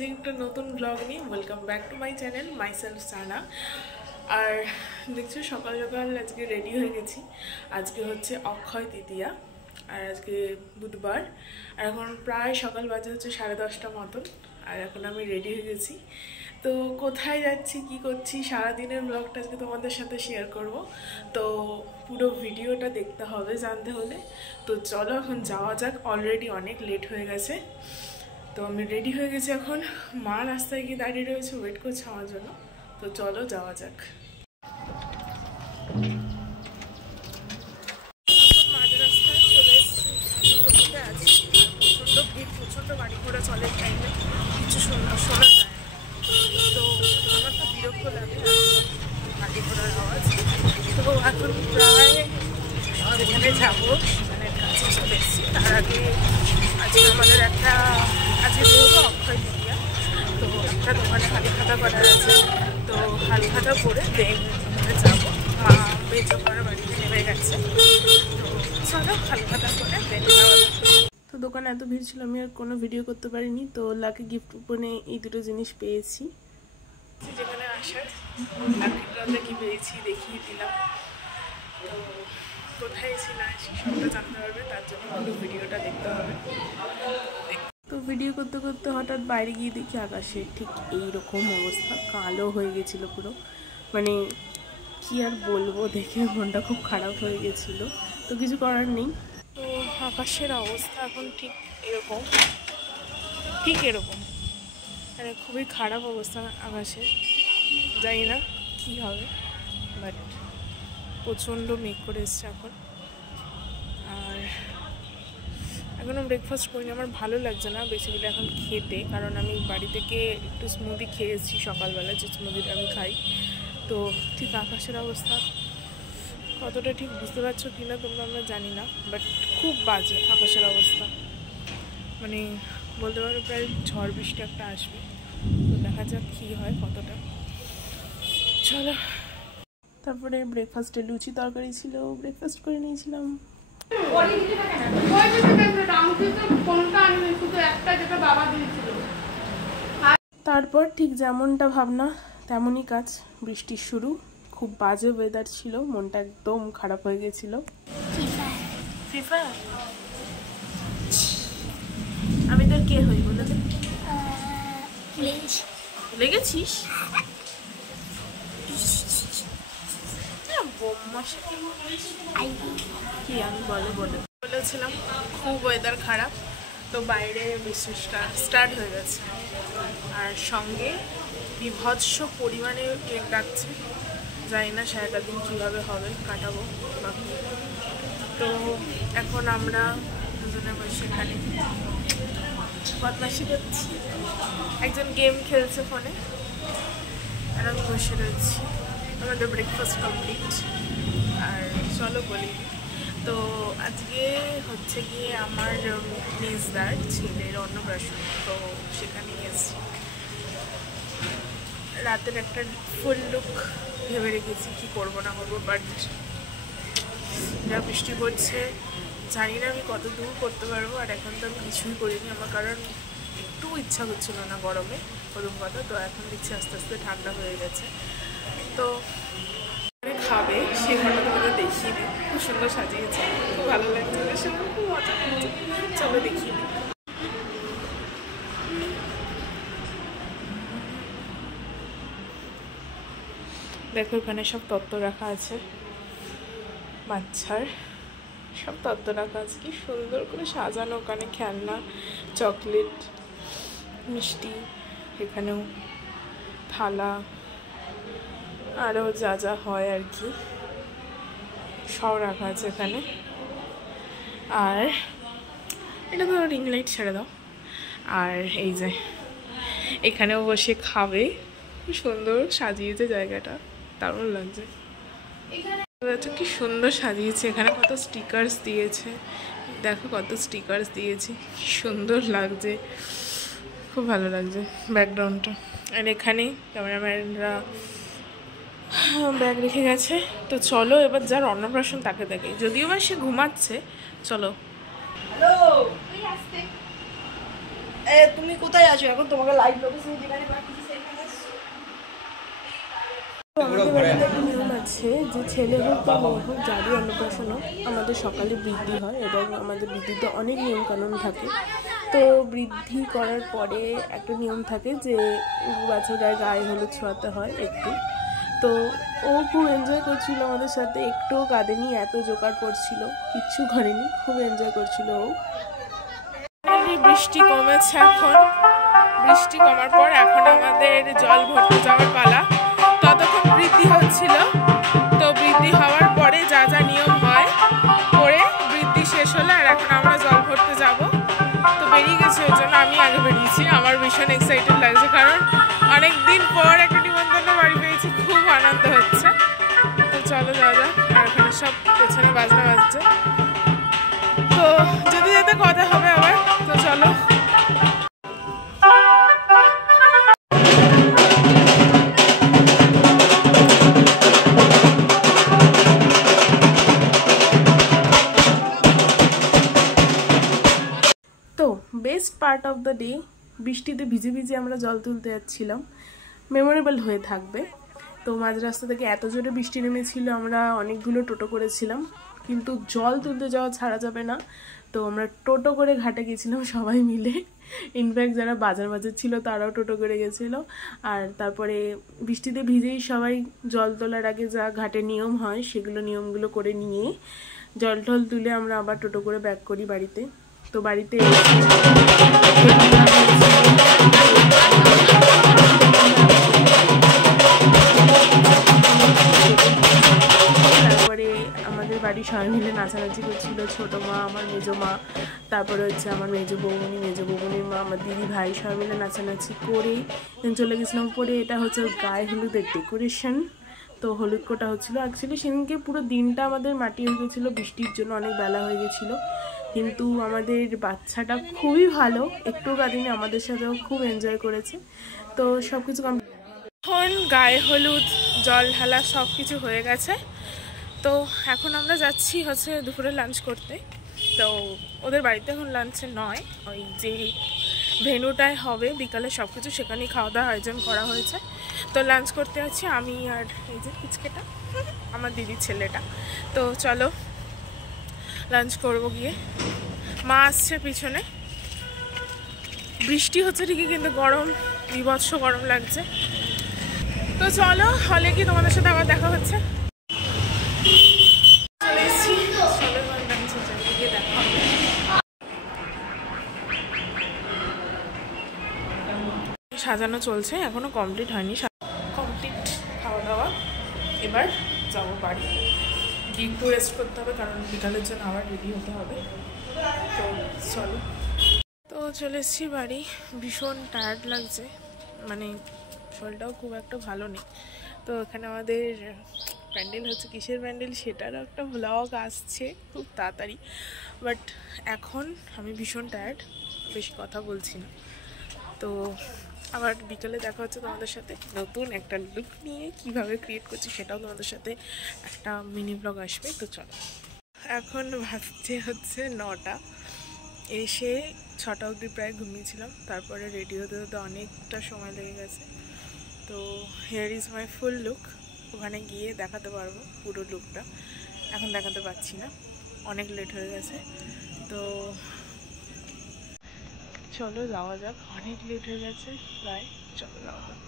যে একটা নতুন ব্লগ নিয়ে welcome back to my channel myself Sana. আর দেখছো সকাল সকাল আজকে রেডি হয়ে গেছি। আজকে হচ্ছে অক্ষয় তৃতীয়া আর আজকে বুধবার। আর এখন প্রায় সকাল বাজে হচ্ছে 10:30 মতন। আর এখন আমি রেডি হয়ে গেছি। তো কোথায় যাচ্ছি কি করছি সারাদিনের ব্লগটা আজকে তোমাদের সাথে শেয়ার করব। তো পুরো ভিডিওটা দেখতে হবে জানতে হলে। তো চলো এখন যাওয়া যাক, অলরেডি অনেক লেট হয়ে গেছে। তো আমি রেডি হয়ে গেছি, এখন মা রাস্তায় গিয়ে দাঁড়িয়ে রয়েছে, ওয়েট করছে আমার জন্য। তো চলো যাওয়া যাক। মাঝ রাস্তায় চলে এসেছি, আছি। প্রচণ্ড ভিড়, প্রচণ্ড গাড়ি ঘোড়া চলে, টাইমে কিছু শোনা যায় না। তো আমার তো বিরক্ত লাগে গাড়ি ঘোড়ার আওয়াজ। তো এখন প্রায় যেখানে যাবো সেখানে কাছে চলে এসেছি। তার আগে আজকে আমাদের আজকে যেহেতু অক্ষয় তৃতীয়া, তো একটা দোকানে হালখাতা করার আছে। তো হালখাতা করে দেন যাবো। মা বেঁচে করার বাড়িতে নেমে গেছে। তো চলো হালখাতা করে দেন যাওয়া। তো দোকানে এত ভিড় ছিল আমি আর কোনো ভিডিও করতে পারিনি। তো লাকি গিফট কুপনে এই দুটো জিনিস পেয়েছি। যেখানে আসার লাকি কি পেয়েছি দেখিয়ে দিলাম। তো কোথায় এসি না এসি সবটা জানতে পারবে, তার জন্য পুরো ভিডিওটা দেখতে হবে। তো ভিডিও করতে করতে হঠাৎ বাইরে গিয়ে দেখি আকাশে ঠিক এইরকম অবস্থা, কালো হয়ে গেছিলো পুরো। মানে কি আর বলবো, দেখে মনটা খুব খারাপ হয়ে গেছিলো। তো কিছু করার নেই। তো আকাশের অবস্থা এখন ঠিক এরকম মানে খুবই খারাপ অবস্থা আকাশের। জানি না কি হবে, বাট প্রচণ্ড মেঘ করে এসছে এখন। আর এখনও ব্রেকফাস্ট করিনি, আমার ভালো লাগছে না বেসিক্যালি এখন খেতে, কারণ আমি বাড়ি থেকে একটু স্মুদি খেয়েছি সকালবেলা, যে স্মুদিটা আমি খাই। তো ঠিক আকাশের অবস্থা কতটা ঠিক বুঝতে পারছো কি না তোমরা আমরা জানি না, বাট খুব বাজে আকাশের অবস্থা। মানে বলতে পারো প্রায় ঝড় বৃষ্টি একটা আসবে। তো দেখা যাক কী হয় কতটা। চলো, তারপরে ব্রেকফাস্টে লুচি তরকারি ছিল, ব্রেকফাস্ট করে নিয়েছিলাম। তারপর ঠিক যেমনটা ভাবনা তেমনই কাজ, বৃষ্টির শুরু। খুব বাজে ওয়েদার ছিল, মনটা একদম খারাপ হয়ে গেছিল। ফিফা আমি তোর কে হই বলে লেগেছিস? কি আমি বলেছিলাম খুব ওয়েদার খারাপ। তো বাইরে বৃষ্টি স্টার্ট হয়ে গেছে, আর সঙ্গে বিভৎস পরিমাণে কেক ডাকছে। জানি না সারাটা দিন কীভাবে হবে, কাটাবো বাকি। তো এখন আমরা দুজনে বসে এখানে বদমাশি করছি। একজন গেম খেলছে ফোনে, আর আমি বসে রয়েছি। আমাদের ব্রেকফাস্ট কমপ্লিট। আর চলো বলি, তো আজকে হচ্ছে গিয়ে আমার মেজদার ছেলের অন্নপ্রাশন। তো সেখানে এসেছি, রাতের একটা ফুল লুক ভেবে রেখেছি কি করবো না করবো, বাট যা বৃষ্টি পড়ছে জানি না আমি কত দূর করতে পারবো। আর এখন তো আমি কিছুই করিনি আমার, কারণ একটু ইচ্ছা করছিল না গরমে, প্রথম কথা। তো এখন দেখছি আস্তে আস্তে ঠান্ডা হয়ে গেছে। তো খাবে সেখানে তোমাদের দেখিয়ে দিই। খুব সুন্দর সাজিয়েছে, খুব ভালো লাগছে, সেগুলো খুব মজা করছে। চলো দেখিয়ে দিই। দেখো এখানে সব তত্ত্ব রাখা আছে, বাচ্চার সব তত্ত্ব রাখা আছে। কি সুন্দর করে সাজানো, ওখানে খেলনা, চকলেট, মিষ্টি, এখানেও থালা, আরও যা যা হয় আর কি সব রাখা আছে এখানে। আর এটা তো রিং লাইট ছেড়ে দাও। আর এই যে এখানেও বসে খাবে, খুব সুন্দর সাজিয়েছে জায়গাটা, দারুণ লাগছে। কি সুন্দর সাজিয়েছে, এখানে কত স্টিকার্স দিয়েছে, দেখো কত স্টিকার্স দিয়েছে, কি সুন্দর লাগছে, খুব ভালো লাগছে ব্যাকগ্রাউন্ডটা। আর এখানে ক্যামেরাম্যানরা ব্যাগ রেখে গেছে। তো চলো এবার যার অন্নপ্রাশন তাকে দেখে, যদিও বা সে ঘুমাচ্ছে। চলো। তুমি কোথায় আছো এখন? তোমাকে লাইভ লোকেশন যেখানে পাঠিয়েছি সেখানে এসছো। আমাদের বাড়িতে একটা নিয়ম আছে যে ছেলে হোক বা মেয়ে হোক যারই অন্নপ্রাশন হোক আমাদের সকালে বৃদ্ধি হয় এবং আমাদের বৃদ্ধিতে অনেক নিয়মকানুন থাকে। তো বৃদ্ধি করার পরে একটা নিয়ম থাকে যে বাচ্চাটার গায়ে হলুদ ছোঁয়াতে হয় একটু। তো ও খুব এনজয় করছিল আমাদের সাথে, একটুও কাঁদেনি, এত জোগাড় করছিল, কিচ্ছু করেনি, খুব এনজয় করছিল ও। বৃষ্টি কমেছে এখন, বৃষ্টি কমার পর এখন আমাদের জল ভরতে যাওয়ার পালা। ততক্ষণ বৃদ্ধি হচ্ছিল, তো বৃদ্ধি হওয়ার পরে যা যা নিয়ম হয় করে বৃদ্ধি শেষ হলো আর এখন আমরা জল ভরতে যাব। তো বেরিয়ে গেছি, ওই জন্য আমি আগে বেরিয়েছি। আমার ভীষণ এক্সাইটেড লাগছে কারণ অনেক দিন পর একটা নিমন্ত্রণ বাড়ি পেয়েছি, খুব আনন্দ হচ্ছে। তো চলো যাওয়া যাক। আর এখানে সব পেছনে বাজনা বাজছে, তো যেতে যেতে কথা হবে আবার। তো চলো। তো best part of the day, বৃষ্টিতে ভিজে ভিজে আমরা জল তুলতে যাচ্ছিলাম, মেমোরেবল হয়ে থাকবে। তো মাঝ রাস্তা থেকে এত জোরে বৃষ্টি নেমেছিল, আমরা অনেকগুলো টোটো করেছিলাম, কিন্তু জল তুলতে যাওয়া ছাড়া যাবে না। তো আমরা টোটো করে ঘাটে গেছিলাম সবাই মিলে, ইনফ্যাক্ট যারা বাজার ছিল তারাও টোটো করে গেছিলো। আর তারপরে বৃষ্টিতে ভিজেই সবাই জল তোলার আগে যা ঘাটে নিয়ম হয় সেগুলো নিয়মগুলো করে নিয়ে জল টল তুলে আমরা আবার টোটো করে ব্যাক করি বাড়িতে। তো বাড়িতে তারপরে আমাদের বাড়ির সবাই মিলে নাচানাচি করছিল, ছোটো মা, আমার মেজো মা, তারপরে হচ্ছে আমার মেজো বৌমনির মা, আমার দিদি ভাই, সবাই মিলে নাচানাচি করে চলে গেছিলাম পরে। এটা হচ্ছে গায়ে হলুদের ডেকোরেশন। তো হলুদ কোটা হচ্ছিলো। অ্যাকচুয়ালি সেদিনকে পুরো দিনটা আমাদের মাটি হয়ে গেছিলো, বৃষ্টির জন্য অনেক বেলা হয়ে গেছিলো, কিন্তু আমাদের বাচ্চাটা খুবই ভালো, একটু কাঁদিনি, আমাদের সাথেও খুব এনজয় করেছে। তো সব কিছু এখন গায়ে হলুদ, জল ঢালা সব কিছু হয়ে গেছে। তো এখন আমরা যাচ্ছি হচ্ছে দুপুরে লাঞ্চ করতে। তো ওদের বাড়িতে এখন লাঞ্চে নয়, ওই যে ভেন্যুটায় হবে বিকালে সব কিছু, সেখানেই খাওয়া দাওয়ার আয়োজন করা হয়েছে। তো লাঞ্চ করতে আছি আমি আর এই যে পিচকেটা, আমার দিদির ছেলেটা। তো চলো লাঞ্চ করবো গিয়ে। মা আসছে পিছনে, বৃষ্টি হচ্ছে ঠিকই কিন্তু গরম, বিভৎস গরম লাগছে। তো চলো হলে কি তোমাদের সাথে আবার দেখা হচ্ছে। চলে এসেছি, চলো লাঞ্চের চারিদিকে দেখা হবে। সাজানো চলছে, এখনো কমপ্লিট হয়নি, কমপ্লিট খাওয়া দাওয়া। এবার যাবো বাড়ি গিয়ে একটু রেস্ট করতে হবে কারণ বিকালের জন্য আবার রেডি হতে হবে। তো চলো। তো চলে এসেছি বাড়ি, ভীষণ টায়ার্ড লাগছে, মানে শরীরটাও খুব একটা ভালো নেই। তো এখানে আমাদের প্যান্ডেল হচ্ছে, কিসের প্যান্ডেল সেটারও একটা ভ্লগ আসছে খুব তাড়াতাড়ি। বাট এখন আমি ভীষণ টায়ার্ড, বেশি কথা বলছি না। তো আবার বিকেলে দেখা হচ্ছে তোমাদের সাথে নতুন একটা লুক নিয়ে, কিভাবে ক্রিয়েট করছি সেটাও তোমাদের সাথে একটা মিনি ব্লগ আসবে। তো চলো, এখন ভাবছে হচ্ছে 9টা, এসে 6টা অবধি প্রায় ঘুমিয়েছিলাম, তারপরে রেডি হতে হতে অনেকটা সময় লেগে গেছে। তো hair is my full look, ওখানে গিয়ে দেখাতে পারবো পুরো লুকটা, এখন দেখাতে পারছি না, অনেক লেট হয়ে গেছে। তো চলো যাওয়া যাক, অনেক লেট হয়ে গেছে প্রায়, চলো যাওয়া যাক।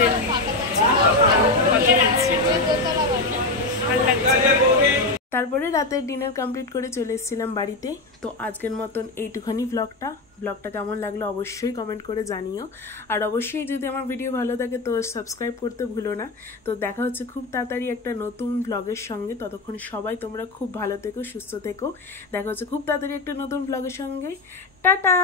হোটেল ভালো লাগছে। তারপরে রাতের ডিনার কমপ্লিট করে চলে এসেছিলাম বাড়িতে। তো আজকের মতন এইটুখানি ব্লগটা কেমন লাগলো অবশ্যই কমেন্ট করে জানিও। আর অবশ্যই যদি আমার ভিডিও ভালো থাকে তো সাবস্ক্রাইব করতে ভুলো না। তো দেখা হচ্ছে খুব তাড়াতাড়ি একটা নতুন ব্লগের সঙ্গে। ততক্ষণ সবাই তোমরা খুব ভালো থেকো, সুস্থ থেকো। দেখা হচ্ছে খুব তাড়াতাড়ি একটা নতুন ব্লগের সঙ্গে। টাটা।